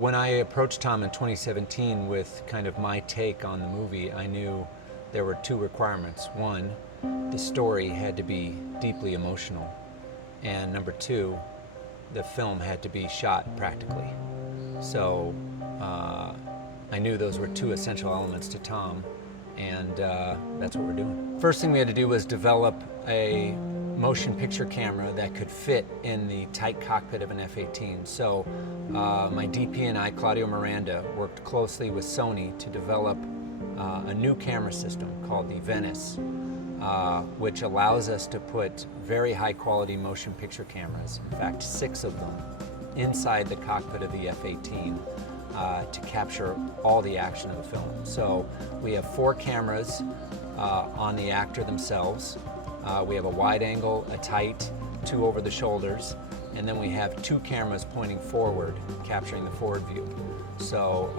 When I approached Tom in 2017 with kind of my take on the movie, I knew there were two requirements. One, the story had to be deeply emotional. And number two, the film had to be shot practically. So I knew those were two essential elements to Tom, and that's what we're doing. First thing we had to do was develop a motion picture camera that could fit in the tight cockpit of an F-18. So my DP and I, Claudio Miranda, worked closely with Sony to develop a new camera system called the Venice, which allows us to put very high quality motion picture cameras, in fact 6 of them, inside the cockpit of the F-18 to capture all the action of the film. So we have 4 cameras on the actor themselves. We have a wide angle, a tight, 2 over the shoulders, and then we have 2 cameras pointing forward, capturing the forward view. So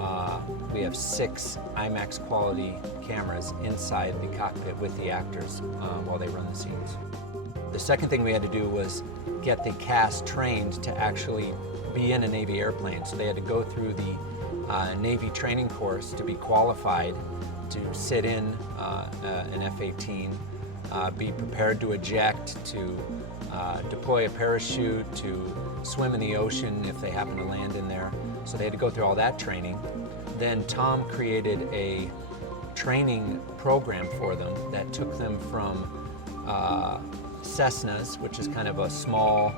we have 6 IMAX quality cameras inside the cockpit with the actors while they run the scenes. The second thing we had to do was get the cast trained to actually be in a Navy airplane. So they had to go through the Navy training course to be qualified to sit in an F-18, be prepared to eject, to deploy a parachute, to swim in the ocean if they happen to land in there. So they had to go through all that training. Then Tom created a training program for them that took them from Cessnas, which is kind of a small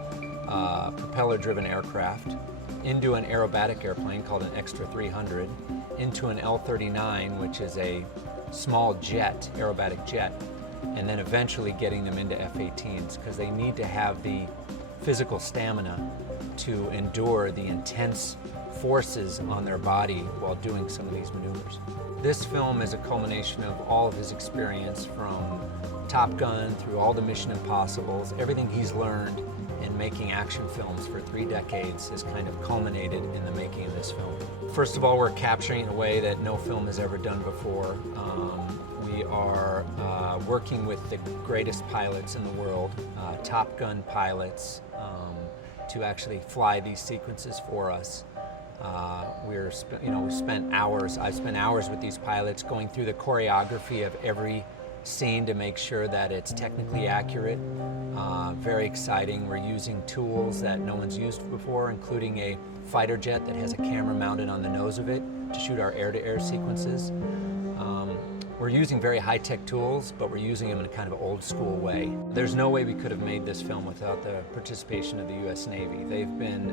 propeller-driven aircraft, into an aerobatic airplane called an Extra 300, into an L-39, which is a small jet, aerobatic jet, and then eventually getting them into F-18s because they need to have the physical stamina to endure the intense forces on their body while doing some of these maneuvers. This film is a culmination of all of his experience from Top Gun through all the Mission Impossibles. Everything he's learned in making action films for 3 decades has kind of culminated in the making of this film. First of all, we're capturing in a way that no film has ever done before. We are working with the greatest pilots in the world, Top Gun pilots, to actually fly these sequences for us. I've spent hours with these pilots going through the choreography of every scene to make sure that it's technically accurate. Very exciting. We're using tools that no one's used before, including a fighter jet that has a camera mounted on the nose of it to shoot our air-to-air sequences. We're using very high-tech tools, but we're using them in a kind of old-school way. There's no way we could have made this film without the participation of the U.S. Navy. They've been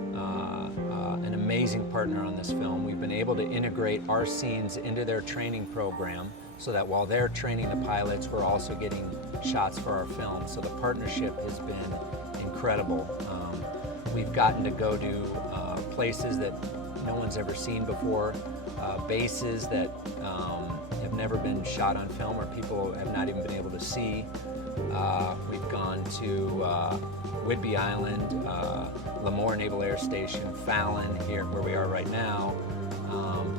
an amazing partner on this film. We've been able to integrate our scenes into their training program so that while they're training the pilots, we're also getting shots for our film. So the partnership has been incredible. We've gotten to go to places that no one's ever seen before, bases that have never been shot on film or people have not even been able to see. We've gone to Whidbey Island, Lemoore Naval Air Station, Fallon, here where we are right now,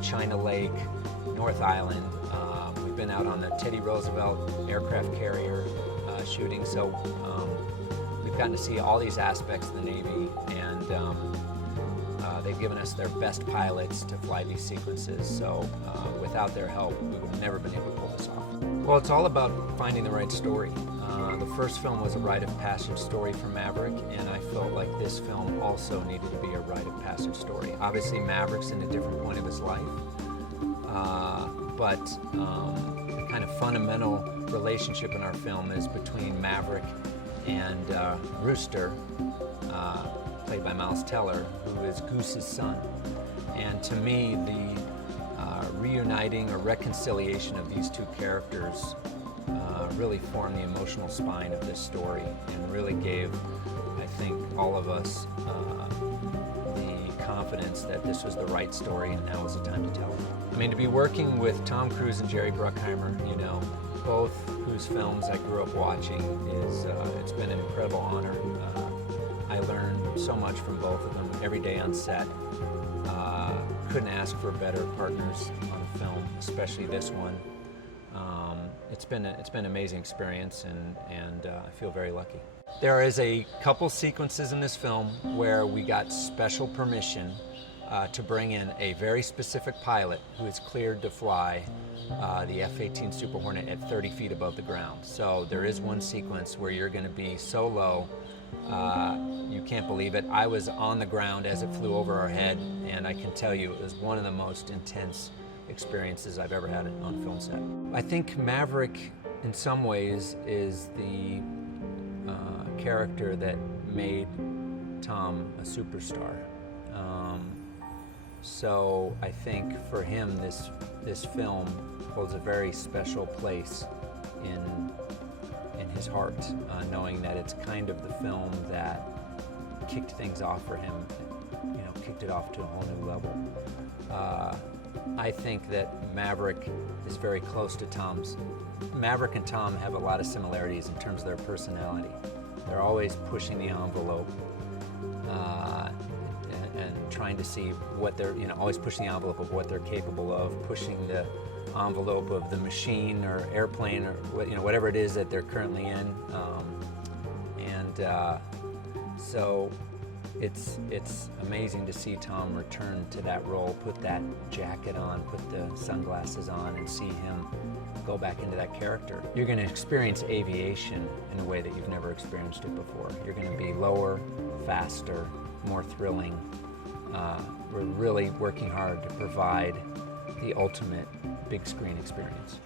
China Lake, North Island. We've been out on the Teddy Roosevelt aircraft carrier shooting, so we've gotten to see all these aspects of the Navy, and they've given us their best pilots to fly these sequences, so without their help, we would have never been able to pull this off. Well, it's all about finding the right story. The first film was a rite of passage story for Maverick, and I felt like this film also needed to be a rite of passage story. Obviously, Maverick's in a different point of his life, but the kind of fundamental relationship in our film is between Maverick and Rooster, played by Miles Teller, who is Goose's son. And to me, the reuniting or reconciliation of these two characters really formed the emotional spine of this story and really gave, I think, all of us the confidence that this was the right story and now was the time to tell it. I mean, to be working with Tom Cruise and Jerry Bruckheimer, both whose films I grew up watching, it's been an incredible honor. I learned so much from both of them every day on set. Couldn't ask for better partners on a film, especially this one. It's been an amazing experience, and I feel very lucky. There is a couple sequences in this film where we got special permission to bring in a very specific pilot who is cleared to fly the F-18 Super Hornet at 30 feet above the ground. So there is one sequence where you're going to be so low, you can't believe it. I was on the ground as it flew over our head, and I can tell you it was one of the most intense experiences I've ever had on film set. I think Maverick, in some ways, is the character that made Tom a superstar. So I think for him, this film holds a very special place in his heart, knowing that it's kind of the film that kicked things off for him, kicked it off to a whole new level. I think that Maverick is very close to Tom's. Maverick and Tom have a lot of similarities in terms of their personality. They're always pushing the envelope and trying to see what they're, always pushing the envelope of what they're capable of, pushing the envelope of the machine or airplane or whatever it is that they're currently in. So it's amazing to see Tom return to that role, put that jacket on, put the sunglasses on, and see him go back into that character. You're going to experience aviation in a way that you've never experienced it before. You're going to be lower, faster, more thrilling. We're really working hard to provide the ultimate big screen experience.